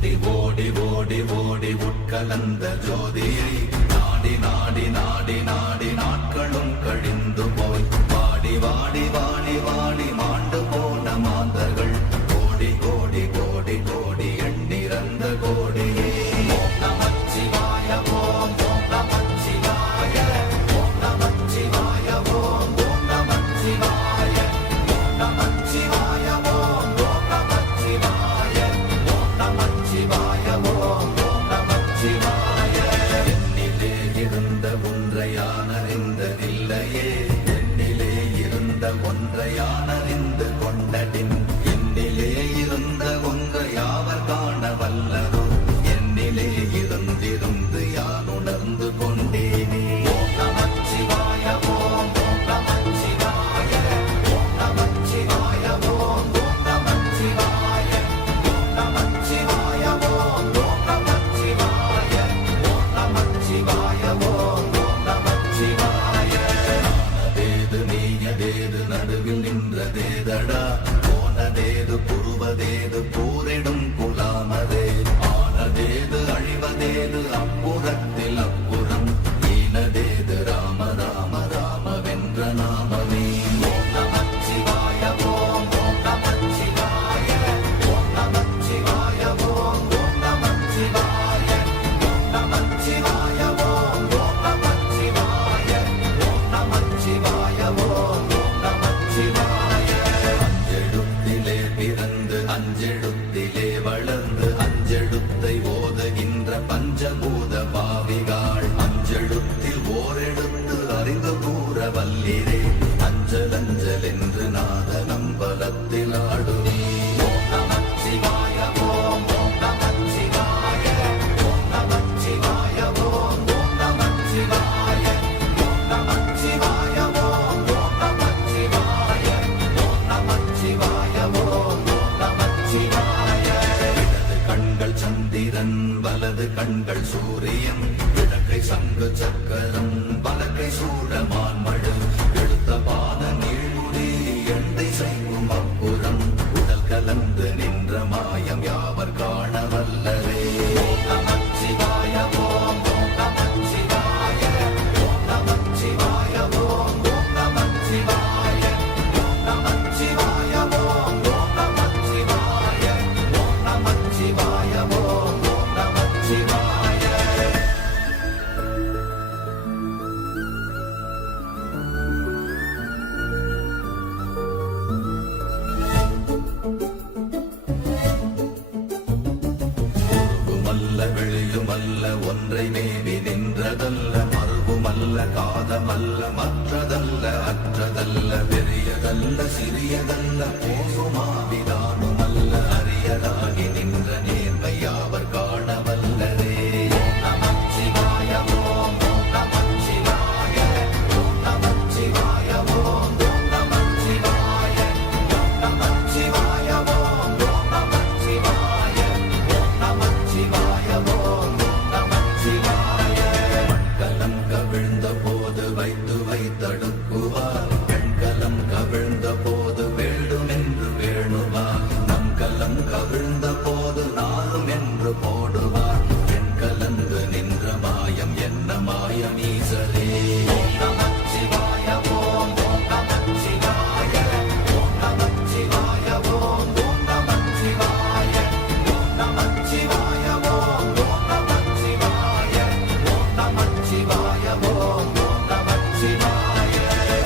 ஓடி ஓடி ஓடி ஓடி உட்கலந்த ஜோதியை நாடி நாடி நாடி நாடி நாட்களும் கழிந்து போய் வாடி வாடி வாடி வாடி மாண்டு போன மாந்தர்கள் கோடி கோடி கோடி கோடி எண்ணிறந்த கோடியே ஓம் நமச்சிவாய ஓம் ஓம் நமச்சிவாய ஓம் நமச்சிவாய ஓம் ஓம் நமச்சிவாய ஓம் நமச்சிவாய ஓம் ஓம் நமச்சிவாய ஓம் நமச்சிவாய ஓம் ஓம் நமச்சிவாய என்னிலே இருந்த ஒன்றையானறிந்ததில்லையே என்னிலே இருந்த ஒன்றையானறிந்து கொண்டடின் என்னிலே இருந்த ஒன்று யாவர் காண வல்லரோ என்னிலே இருந்திருந்து யான் உணர்ந்து கொண்டேனே ஓம் நமச்சிவாய ஓம் ஓம் நமச்சிவாய ஓம் நமச்சிவாய ஓம் ஓம் நமச்சிவாய ஓம் நமச்சிவாய ஓம் ஓம் நமச்சிவாய ஓம் நமச்சிவாய ஓம் ஓம் நமச்சிவாய நானதேது நீயதேது நடுவில் நின்றதேதடா போனதேது புருவதேது போரிடும் குலாமதே ஆனதேது அழிவதேது அப்புறத்தில் அப்புறம் ஈனதேது ராம ராம ராமவென்ற நாமமே ஓம் நமச்சிவாய ஓம் ஓம் நமச்சிவாய ஓம் நமச்சிவாய ஓம் ஓம் நமச்சிவாய ஓம் நமச்சிவாய ஓம் ஓம் நமச்சிவாய ஓம் நமச்சிவாய ஓம் ஓம் நமச்சிவாய அஞ்செழுத்திலே பிறந்து அஞ்செழுத்திலே வளர்ந்து அஞ்செழுத்தை ஓதுகின்ற பஞ்சபூத பாவிகாள் அஞ்செழுத்தில் ஓரெழுத்து அறிந்து கூற வல்லிரே அஞ்சல் அஞ்சல் என்று நாத நம்பலத்தில் ஆடுவே ஓம் நமச்சிவாய ஓம் ஓம் நமச்சிவாய ஓம் நமச்சிவாய ஓம் ஓம் நமச்சிவாய ஓம் நமச்சிவாய ஓம் ஓம் நமச்சிவாய ஓம் நமச்சிவாய ஓம் ஓம் நமச்சிவாய இடது கண்கள் சந்திரன் வலது கண்கள் சூரியன் இடக்கை சங்கு சக்கரம் வலக்கை சூழமான் மழு எடுத்த பாத நீழ்முடி எண்டை செய்யும் அப்புறம் உடல் கலந்து நின்ற மாயம் யாவர் காண வல்லரே ஓம் நமச்சிவாய ஓம் ஓம் நமச்சிவாய ஓம் நமச்சிவாய ஓம் ஓம் நமச்சிவாய ஓம் நமச்சிவாய ஓம் ஓம் நமச்சிவாய ஓம் நமச்சிவாய ஓம் ஓம் நமச்சிவாய மல்ல வெளியுமல்ல ஒன்றை மேவி நின்றதல்ல மறுபுமல்ல காதமல்ல மற்றதல்ல அற்றதல்ல பெரியதல்ல சிறியதல்ல போசுமாவிதானுமல்ல அரியதாகி நின்ற நேர்மை யாவர் காண வல்லரே ஓம் நமச்சிவாய ஓம் ஓம் நமச்சிவாய ஓம் நமச்சிவாய ஓம் ஓம் நமச்சிவாய ஓம் நமச்சிவாய ஓம் ஓம் நமச்சிவாய ஓம் நமச்சிவாய ஓம் ஓம் நமச்சிவாய மண்கலம் கவிழ்ந்த போது வைத்து வைத்தடுக்குவார் பெண்கலம் கவிழ்ந்த போது வேண்டுமென்று வேணுவார் நம் கலம் கவிழ்ந்த போது நாளும் என்று போடுவார் பெண் கலந்து நின்ற மாயம் என்ன மாயம் ஈசரே ஓம் நமச்சிவாய ஓம் ஓம் நமச்சிவாய ஓம் நமச்சிவாய ஓம் ஓம் நமச்சிவாய ஓம் நமச்சிவாய ஓம் ஓம் நமச்சிவாய ஓம் நமச்சிவாய ஓம் ஓம் நமச்சிவாய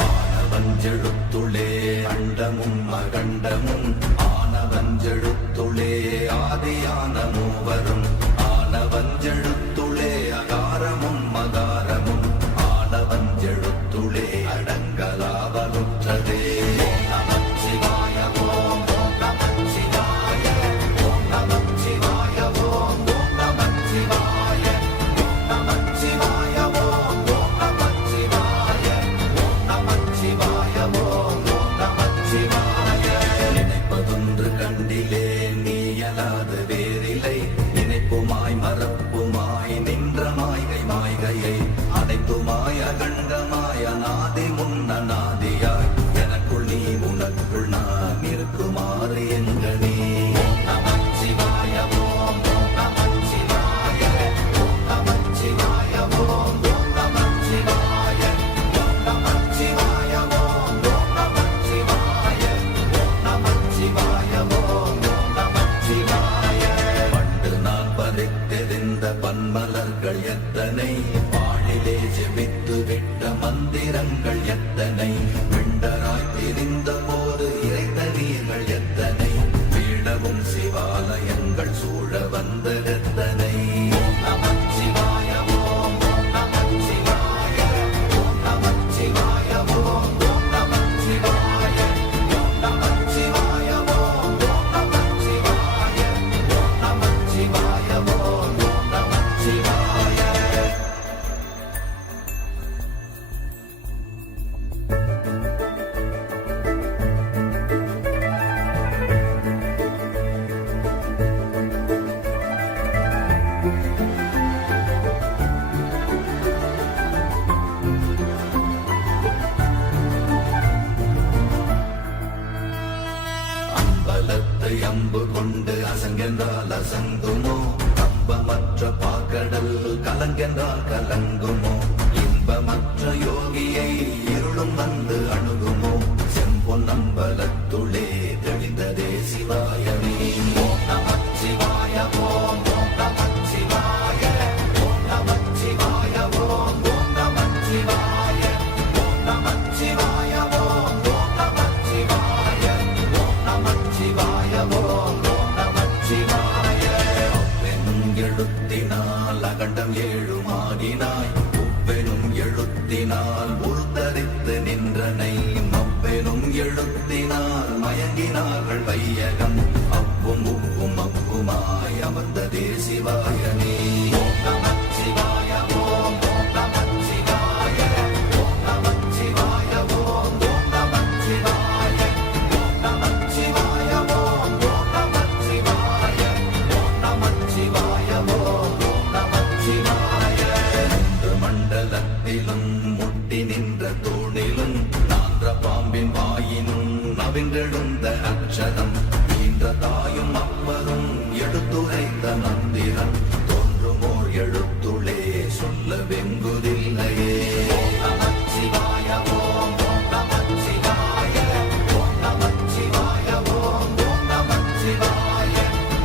ஆனவஞ்செழுத்துளே அண்டமும் அகண்டமும் ஆனவஞ்செழுத்துளே ஆதியான மூவரும் ஆனவஞ்செழுத்துளே அகாரமும் மகாரமும் ஆனவஞ்செழுத்துளே அடங்கலாவலுற்றதே ஓம் நமச்சிவாய ஓம் ஓம் நமச்சிவாய ஓம் நமச்சிவாய ஓம் ஓம் நமச்சிவாய ஓம் நமச்சிவாய ஓம் ஓம் நமச்சிவாய ஓம் நமச்சிவாய ஓம் ஓம் நமச்சிவாய நினைப்பதொன்று கண்டிலே நீயலாது வேறில்லை நினைப்புமாய் மறப்புமாய் நின்ற மாய்கை மாய்கையை அனைத்துமாய் அகண்டமாய் அநாதி முன்னநாதியாய் எனக்குள் நீ உனக்குள் நான் இருக்குமாறு எங்கனே ஓம் நமச்சிவாய ஓம் ஓம் எத்தனை வாழிலே ஜெபித்து விட்ட மந்திரங்கள் எத்தனை விண்டராய் பிரிந்த போது இறைத்த நீர்கள் எத்தனை வீடவும் சிவாலயங்கள் சூழ வந்ததெத்தனை ஓம் நமச்சிவாய ஓம் ஓம் நமச்சிவாய ஓம் நமச்சிவாய ஓம் ஓம் நமச்சிவாய ஓம் நமச்சிவாய ஓம் ஓம் நமச்சிவாய ஓம் நமச்சிவாய ஓம் ஓம் நமச்சிவாய அம்பலத்தை அம்பு கொண்டு அசங்கென்றால் அசங்குமோ கம்பமற்ற பாக்கடல் கலங்கென்றால் கலங்குமோ இன்பமற்ற யோகியை இருளும் வந்து அணுகுமோ செம்பொன் அம்பலத்துளே தெளிந்ததே சிவாயமே ஓம் நமச்சிவாய ஓம் ஓம் நமச்சிவாய ஓம் நமச்சிவாய ஓம் ஓம் நமச்சிவாய ஓம் நமச்சிவாய ஓம் ஓம் நமச்சிவாய ஓம் நமச்சிவாய ஓம் ஓம் நமச்சிவாய அவ்வெனும் எழுத்தினால் அகண்டம் ஏழுமாகினாய் உவ்வெனும் எழுத்தினால் உருத்தரித்து நின்றனை மவ்வெனும் எழுத்தினால் மயங்கினார்கள் வையகம் அவ்வும் உவ்வும் அவ்வுமாய் அமர்ந்ததே சிவாயனே ஓம் நமச்சிவாய ஓம் ஓம் நமச்சிவாய ஓம் நமச்சிவாய ஓம் ஓம் நமச்சிவாய ஓம் நமச்சிவாய ஓம் ஓம் நமச்சிவாய ஓம் நமச்சிவாய ஓம் ஓம் நமச்சிவாய மூன்று மண்டலத்திலும் முட்டி நின்ற தூணிலும் நான்ற பாம்பின் வாயினும் நவின்றெழுந்த அக்ஷரம் ஈன்ற தாயும் அப்பரும் எடுத்துரைத்த மந்திரம் தோன்றுமோர் எழுத்துளே சொல்ல வெங்குதில்லையே ஓம் நமச்சிவாய ஓம் ஓம் நமச்சிவாய ஓம் நமச்சிவாய ஓம் ஓம் நமச்சிவாய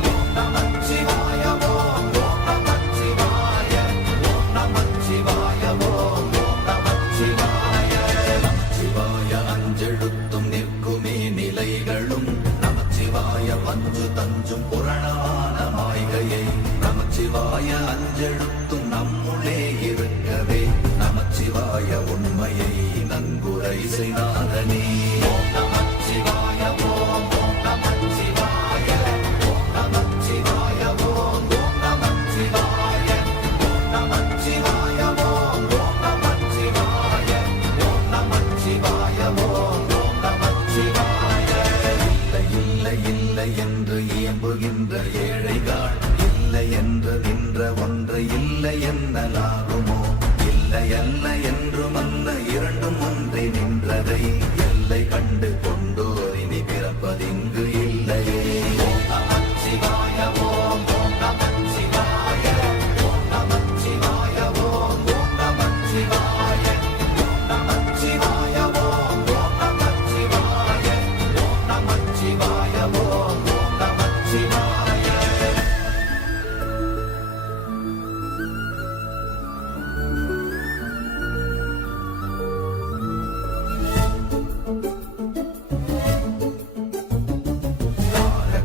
ஓம் நமச்சிவாய ஓம் ஓம் நமச்சிவாய ஓம் நமச்சிவாய ஓம் ஓம் நமச்சிவாய நமச்சிவாய அஞ்செழுத்தும் நிற்குமே நிலைகளும் நமச்சிவாய பஞ்சு தஞ்சும் புரணமான மாய்கையை நமச்சிவாய அஞ்செழுத்தும் நம்முள்ளே இருக்கவே நமச்சிவாய உண்மையை நன்குரை செய்நாதனே ஓம் நமச்சிவாய ஓம் ஓம் நமச்சிவாய ஓம் நமச்சிவாய ஓம் ஓம் நமச்சிவாய ஓம் நமச்சிவாய ஓம் ஓம் நமச்சிவாய ஓம் நமச்சிவாய ஓம் ஓம் நமச்சிவாய இல்லை இல்லை இல்லை என்று இயம்புகின்ற ஏழைகள் இல்லை என்று நின்ற ஒன்றை இல்லை என்னலாகுமோ இல்லை அல்ல என்றும் அல்ல இரண்டும் ஒன்றி நின்றதை எல்லை கண்டு கொண்டோர் இனி பிறப்பதிங்கு இல்லையே ஓம் நமச்சிவாய ஓம் ஓம் நமச்சிவாய ஓம் நமச்சிவாய ஓம் ஓம் நமச்சிவாய ஓம் நமச்சிவாய ஓம் ஓம் நமச்சிவாய ஓம் நமச்சிவாய ஓம் ஓம் நமச்சிவாய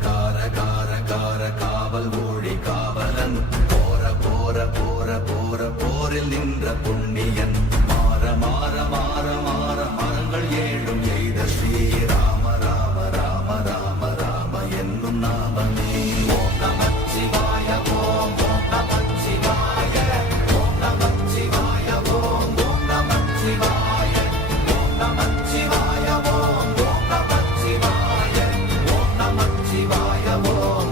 கார கார கார காவல் ஊழி காவலன் போற போற போற போற போரில் நின்ற புண்ணியன் மாற மாற மாற மாற மரங்கள் ஏழும் எய்த ஸ்ரீராம ராம ராம ராம ராம என்னும் நாமமே ஓம் நமச்சிவாய ஓம் ஓம் நமச்சிவாய ஓம் நமச்சிவாய ஓம் ஓம் நமச்சிவாய ஓம் நமச்சிவாய ஓம் ஓம் நமச்சிவாய ஓம் நமச்சிவாய ஓம்